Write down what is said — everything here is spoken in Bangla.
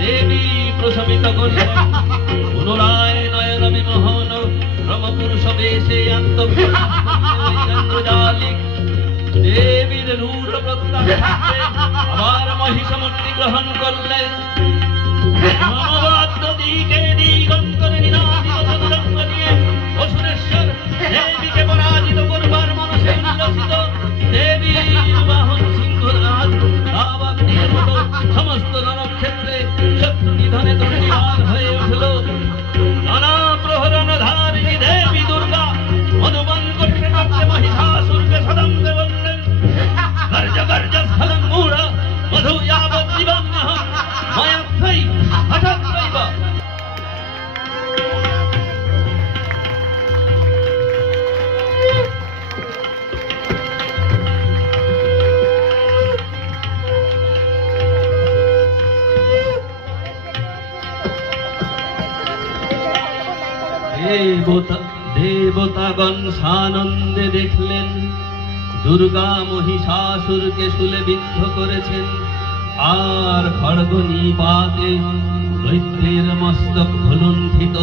দেবী প্রশমিত পুনরায় নয়ন বিমোহন ব্রহ্মপুরুষ বেশে আত্মজালিক দেবীর রূঢ় প্রত্যাশে আবার মহিষমূর্তি গ্রহণ করলে অসুরেশ্বর দেবীকে পরাজিত করবার মনসে উল্লসিত দেবীর বাহন সিংহরাজ দাবাগ্নির মতো সমস্ত রণক্ষেত্রে শত্রু নিধনে দণ্ডিবার হয়ে উঠল। নানা প্রহরণ ধারিণী দেবী দুর্গা মধুবন করতে করতে মহিষাসুরকে সদম্বে বললেন, গর্জ গর্জ স্ফলং মূঢ় মধু যাবৎ জীবাম্যহং মায়াত্রৈ হঠাত্রৈব। দেবতাগণ সানন্দে দেখলেন দুর্গা মহিষাসুরকে শূলে বিদ্ধ করেছেন, আর খড়গ নিপাতে দৈত্যের মস্তক ভুলুণ্ঠিত